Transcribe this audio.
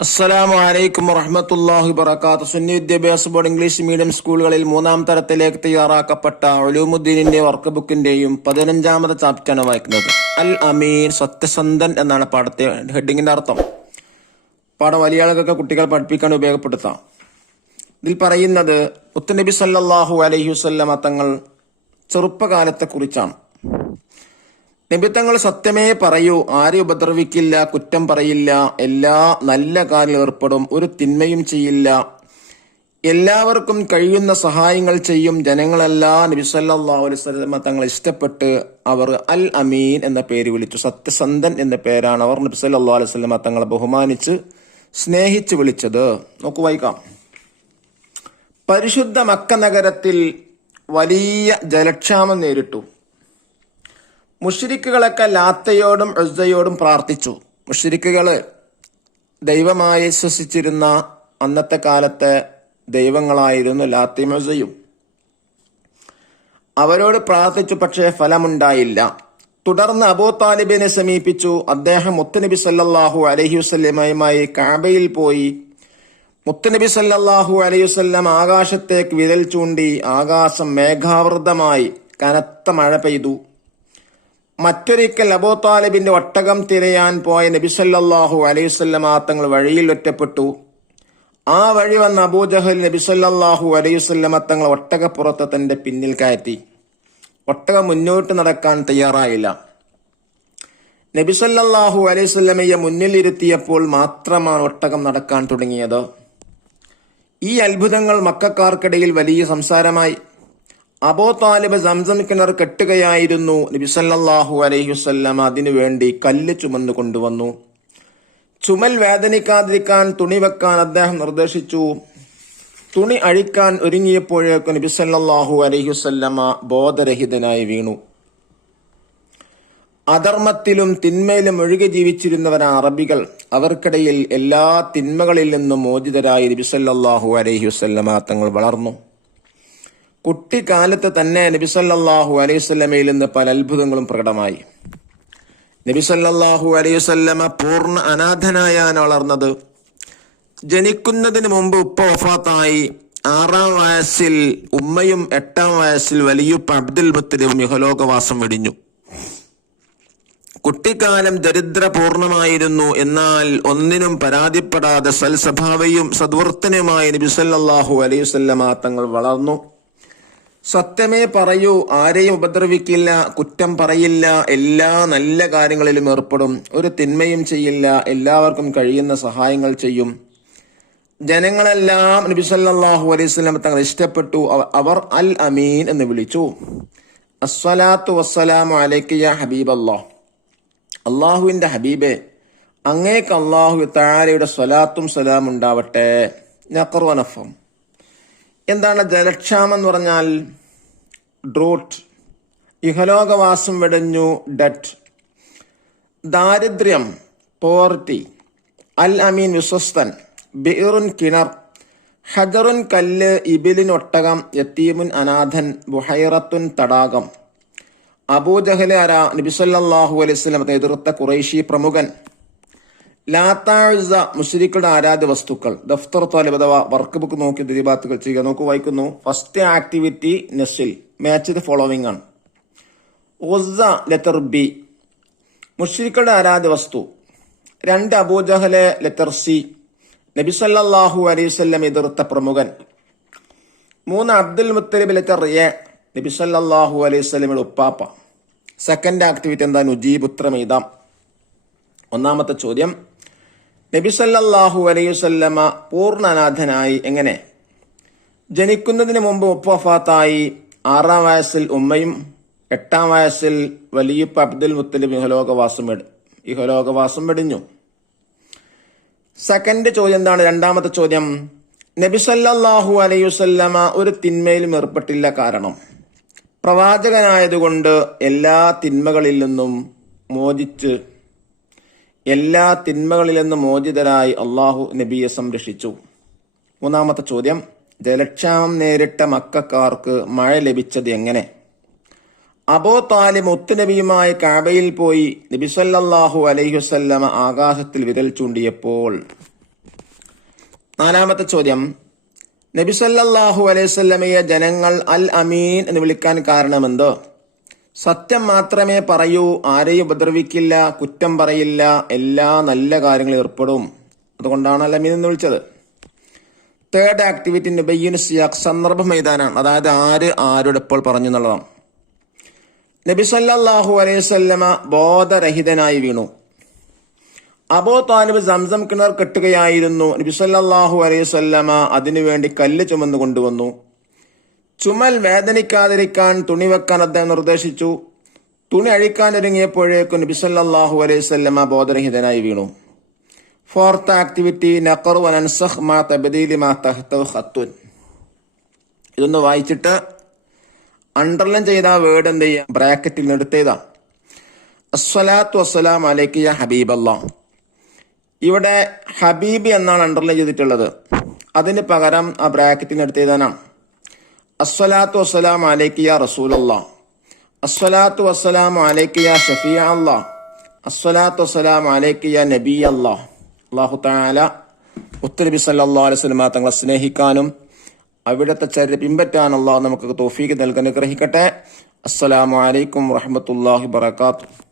അസ്സലാമു അലൈക്കും വറഹ്മത്തുള്ളാഹി വബറകാതുഹു. സുന്നി വിദ്യാഭ്യാസ ബോർഡ് ഇംഗ്ലീഷ് മീഡിയം സ്കൂളുകളിൽ 3-ാം തരത്തിലേക്ക് തയ്യാറാക്കപ്പെട്ട ഉലൂമുദ്ദീനിന്റെ വർക്ക് ബുക്കിന്റെയും 15-ാമത്തെ ചാപ്റ്ററാണ് വായിക്കുന്നത്. അൽ അമീൻ, സത്യസന്ധൻ എന്നാണ് പാഠത്തെ ഹെഡിങ്ങിന്റെ അർത്ഥം. പാഠം വലിയ ആളുകൾക്ക് കുട്ടികൾ പഠിപ്പിക്കാൻ ഉപയോഗപ്പെടുത്താം. ഇതിൽ പറയുന്നത് മുത്തുനബി സല്ലല്ലാഹു അലൈഹി വസല്ലമ തങ്ങൾ ചെറുപ്പകാലത്തെ കുറിച്ചാണ്. നബി തങ്ങൾ സത്യമേ പറയൂ, ആരെ ഉപദ്രവിക്കില്ല, കുറ്റം പറയില്ല, എല്ലാ നല്ല കാര്യം ഏർപ്പെടും, ഒരു തിന്മയും ചെയ്യില്ല, എല്ലാവർക്കും കഴിയുന്ന സഹായങ്ങൾ ചെയ്യും. ജനങ്ങളെല്ലാം നബി സല്ലല്ലാഹു അലൈഹി വസല്ലമ തങ്ങൾ ഇഷ്ടപ്പെട്ട് അവർ അൽ അമീൻ എന്ന പേര് വിളിച്ചു. സത്യസന്ധൻ എന്ന പേരാണ് അവർ നബി സല്ലല്ലാഹു അലൈഹി വസല്ലമ തങ്ങളെ ബഹുമാനിച്ച് സ്നേഹിച്ച് വിളിച്ചത്. നോക്കൂ, വായിക്കാം. പരിശുദ്ധ മക്ക നഗരത്തിൽ വലിയ ജലക്ഷാമം നേരിട്ടു. മുശ്രിക്കുകളൊക്കെ ലാത്തയോടും ഉസ്സയോടും പ്രാർത്ഥിച്ചു. മുശ്രിക്കുകള് ദൈവമായി വിശ്വസിച്ചിരുന്ന അന്നത്തെ കാലത്തെ ദൈവങ്ങളായിരുന്നു ലാത്തയും ഉസ്സയും. അവരോട് പ്രാർത്ഥിച്ചു, പക്ഷേ ഫലമുണ്ടായില്ല. തുടർന്ന് അബൂ താലിബിനെ സമീപിച്ചു. അദ്ദേഹം മുത്തുനബി സല്ലല്ലാഹു അലൈഹി വസല്ലമയുമായി കഅബയിൽ പോയി. മുത്തുനബി സല്ലല്ലാഹു അലൈഹി വസല്ലം ആകാശത്തേക്ക് വിരൽ ചൂണ്ടി. ആകാശം മേഘാവൃതമായി, കനത്ത മഴ പെയ്തു. മറ്റൊരിക്കൽ അബൂ താലിബിന്റെ ഒട്ടകം തിരയാൻ പോയ നബി സല്ലല്ലാഹു അലൈഹി വസല്ലം തങ്ങൾ വഴിയിൽ ഒറ്റപ്പെട്ടു. ആ വഴി വന്ന അബൂജഹൽ നബി സല്ലല്ലാഹു അലൈഹി വസല്ലം തങ്ങൾ ഒട്ടകപ്പുറത്ത് തന്റെ പിന്നിൽ കയറ്റി. ഒട്ടകം മുന്നോട്ട് നടക്കാൻ തയ്യാറായില്ല. നബി സല്ലല്ലാഹു അലൈഹി വസല്ലമയെ മുന്നിലിരുത്തിയപ്പോൾ മാത്രമാണ് ഒട്ടകം നടക്കാൻ തുടങ്ങിയത്. ഈ അത്ഭുതങ്ങൾ മക്കക്കാർക്കിടയിൽ വലിയ സംസാരമായി. അബൂ താലിബ് സംസം കിണർ കെട്ടുകയായിരുന്നു. നബി സല്ലല്ലാഹു അലൈഹി വസല്ലം അതിനുവേണ്ടി കല്ല് ചുമന്നു കൊണ്ടുവന്നു. ചുമൽ വേദനിക്കാതിരിക്കാൻ തുണി വെക്കാൻ അദ്ദേഹം നിർദ്ദേശിച്ചു. തുണി അഴിക്കാൻ ഒരുങ്ങിയപ്പോഴേക്കും നബി സല്ലല്ലാഹു അലൈഹി വസല്ലം ബോധരഹിതനായി വീണു. അധർമ്മത്തിലും തിന്മയിലും ഒഴുകി ജീവിച്ചിരുന്നവരാണ് അറബികൾ. അവർക്കിടയിൽ എല്ലാ തിന്മകളിൽ നിന്നും മോചിതരായി നബി സല്ലല്ലാഹു അലൈഹി വസല്ലം തങ്ങൾ വളർന്നു. കുട്ടിക്കാലത്ത് തന്നെ നബി സല്ലല്ലാഹു അലൈഹി വസല്ലമയിൽ നിന്ന് പല അത്ഭുതങ്ങളും പ്രകടമായി. നബി സല്ലല്ലാഹു അലൈഹി വസല്ലമ പൂർണ്ണ അനാഥനായാണ് വളർന്നത്. ജനിക്കുന്നതിന് മുമ്പ് ഉപ്പ വഫാത്തായി. 6-ാം വയസ്സിൽ ഉമ്മയും 8-ാം വയസ്സിൽ വലിയുപ്പ അബ്ദുൽ മുത്തലിബും ഇഹലോകവാസം വെടിഞ്ഞു. കുട്ടിക്കാലം ദരിദ്രപൂർണമായിരുന്നു. എന്നാൽ ഒന്നിനും പരാതിപ്പെടാതെ സൽസ്വഭാവയും സദ്വർത്തനുമായി നബി സല്ലല്ലാഹു അലൈഹി വസല്ലമ തങ്ങൾ വളർന്നു. സത്യമേ പറയൂ, ആരെയും ഉപദ്രവിക്കില്ല, കുറ്റം പറയില്ല, എല്ലാ നല്ല കാര്യങ്ങളിലും ഏർപ്പെടും, ഒരു തിന്മയും ചെയ്യില്ല, എല്ലാവർക്കും കഴിയുന്ന സഹായങ്ങൾ ചെയ്യും. ജനങ്ങളെല്ലാം നബി സല്ലല്ലാഹു അലൈഹി വസല്ലം തങ്ങൾ ഇഷ്ടപ്പെട്ടു. അവർ അൽ അമീൻ എന്ന് വിളിച്ചു. അസ്സലാത്തു വസ്സലാമു അലൈക യാ ഹബീബല്ലാഹ്, അള്ളാഹുവിന്റെ ഹബീബെ, അങ്ങേക്ക് അള്ളാഹു തആലയുടെ സ്വലാത്തും സലാം ഉണ്ടാവട്ടെ. നഖറുനഫം. എന്താണ് ജലക്ഷാമം എന്ന് പറഞ്ഞാൽ? ഡ്രോട്ട്. ഇഹലോകവാസം വെടിഞ്ഞു, ഡെറ്റ്. ദാരിദ്ര്യം, പോവർട്ടി. അൽ അമീൻ, വിശ്വസ്തൻ. ബിഇറുൻ, കിണർ. ഹജറുൻ, കല്ല്. ഇബിലിൻ, ഒട്ടകം. യത്തീമുൻ, അനാഥൻ. ബുഹൈറത്തുൻ, തടാകം. അബൂജഹല് ആരാ? നബി സല്ലല്ലാഹു അലൈഹി വസല്ലം എതിർത്ത ഖുറൈശി പ്രമുഖൻ. ലാത്ത, ഉസ്സ മുശ്രിക്കുകളുടെ ആരാധ്യ വസ്തുക്കൾ. ദഫ്തർ താലിബ് അഥവാ വർക്ക് ബുക്ക് നോക്കി ദിരിബാത്തുകൾ ചെയ്യുക. നോക്കൂ, വായിക്കുന്നു. ഫസ്റ്റ് ആക്ടിവിറ്റി നെസിൽ, മാച്ച് ദ ഫോളോവിംഗ് ആണ്. ഉസ്സ ലെറ്റർ ബി, മുശ്രിക്കുകളുടെ ആരാധ്യ വസ്തു. 2 അബൂജഹല് ലെറ്റർ സി, നബി സല്ലല്ലാഹു അലൈഹി വസല്ലം എതിർത്ത പ്രമുഖൻ. 3 അബ്ദുൽ മുത്തലിബ് ലെറ്റർ എ, നബി സല്ലല്ലാഹു അലൈഹി വസല്ലമയുടെ ഉപ്പാപ്പ. സെക്കൻഡ് ആക്ടിവിറ്റി എന്താ? നുജീബ്, ഉത്തരം എഴുതാം. ഒന്നാമത്തെ ചോദ്യം, നബി സല്ലല്ലാഹു അലൈഹി വസല്ലമ പൂർണ്ണ അനാഥനായി. എങ്ങനെ? ജനിക്കുന്നതിന് മുമ്പ് ഉപ്പ വഫാത്തായി. 6-ാം വയസ്സിൽ ഉമ്മയും 8-ാം വയസ്സിൽ വലിയുപ്പ അബ്ദുൽ മുത്തലിബ് ഇഹലോകവാസം വെടിഞ്ഞു. സെക്കൻഡ് ചോദ്യം എന്താണ്? രണ്ടാമത്തെ ചോദ്യം, നബി സല്ലല്ലാഹു അലൈഹി വസല്ലമ ഒരു തിന്മയിലും ഏർപ്പെട്ടില്ല. കാരണം പ്രവാചകനായതുകൊണ്ട് എല്ലാ തിന്മകളിൽ നിന്നും മോചിതരായി അള്ളാഹു നബിയെ സംരക്ഷിച്ചു. മൂന്നാമത്തെ ചോദ്യം, ജലക്ഷാമം നേരിട്ട മക്കക്കാർക്ക് മഴ ലഭിച്ചത് എങ്ങനെ? അബൂ താലിബ് മുത്തുനബിയുമായി കഅബയിൽ പോയി നബി സല്ലല്ലാഹു അലൈഹി വസല്ലമ ആകാശത്തിൽ വിരൽ ചൂണ്ടിയപ്പോൾ. നാലാമത്തെ ചോദ്യം, നബി സല്ലല്ലാഹു അലൈഹി വസല്ലമയെ ജനങ്ങൾ അൽ അമീൻ എന്ന് വിളിക്കാൻ കാരണമെന്തോ? സത്യം മാത്രമേ പറയൂ, ആരെയും ഉപദ്രവിക്കില്ല, കുറ്റം പറയില്ല, എല്ലാ നല്ല കാര്യങ്ങളും ഏർപ്പെടും, അതുകൊണ്ടാണ് അൽ അമീൻ എന്ന് വിളിച്ചത്. തേർഡ് ആക്ടിവിറ്റി നുബയ്യിനു സിയാഖ്, സന്ദർഭം എഴുതാനാണ്. അതായത് ആര് ആരോട് എപ്പോൾ പറഞ്ഞു എന്നുള്ളതാണ്. നബി സല്ലല്ലാഹു അലൈഹി വസല്ലമ ബോധരഹിതനായി വീണു. അബൂ താലിബ് സംസം കിണർ കെട്ടുകയായിരുന്നു. നബി സല്ലല്ലാഹു അലൈഹി വസല്ലമ അതിനുവേണ്ടി കല്ല് ചുമന്നു കൊണ്ടുവന്നു. ചുമൽ വേദനിക്കാതിരിക്കാൻ തുണി വെക്കാൻ അദ്ദേഹം നിർദ്ദേശിച്ചു. തുണി അഴിക്കാനൊരുങ്ങിയപ്പോഴേക്കും നബി സല്ലല്ലാഹു അലൈഹി വസല്ലമ ബോധരഹിതനായി വീണു. ഫോർത്ത് ആക്ടിവിറ്റി നഖറു വനൻസഖ് മാ തബ്ദീലി മാ തഹ്തഹു ഖത്തുൻ. ഇതൊന്ന് വായിച്ചിട്ട് അണ്ടർലൈൻ ചെയ്ത വേർഡ് എന്ത് ചെയ്യുക, ബ്രാക്കറ്റിൽ നിന്ന് എടുത്തേതാ. അസ്സലാത്തു വസ്സലാം അലൈക യാ ഹബീബല്ലാഹ്. ഇവിടെ ഹബീബി എന്നാണ് അണ്ടർലൈൻ ചെയ്തിട്ടുള്ളത്. അതിന് പകരം ആ ബ്രാക്കറ്റിൽ നിന്ന് എടുത്തേതാനാണ്. അസ്സലാത്തു വസ്സലാം അലൈക യാ റസൂലല്ലാഹ്, അസ്സലാത്തു വസ്സലാം അലൈക യാ ഷഫീഅ അല്ലാഹ്, അസ്സലാത്തു വസ്സലാം അലൈക യാ നബി അല്ലാഹ്. അല്ലാഹു തആല മുത്തുനബി സല്ലല്ലാഹു അലൈഹി വസല്ലം തങ്ങളെ സ്നേഹിക്കാനും അവിടുത്തെ ചര്യ പിൻപറ്റാൻ അല്ലാഹു നമുക്ക് തൗഫീഖ് നൽകാൻ അനുഗ്രഹിക്കട്ടെ. അസ്സലാമു അലൈക്കും വറഹ്മത്തുള്ളാഹി വബറകാതുഹു.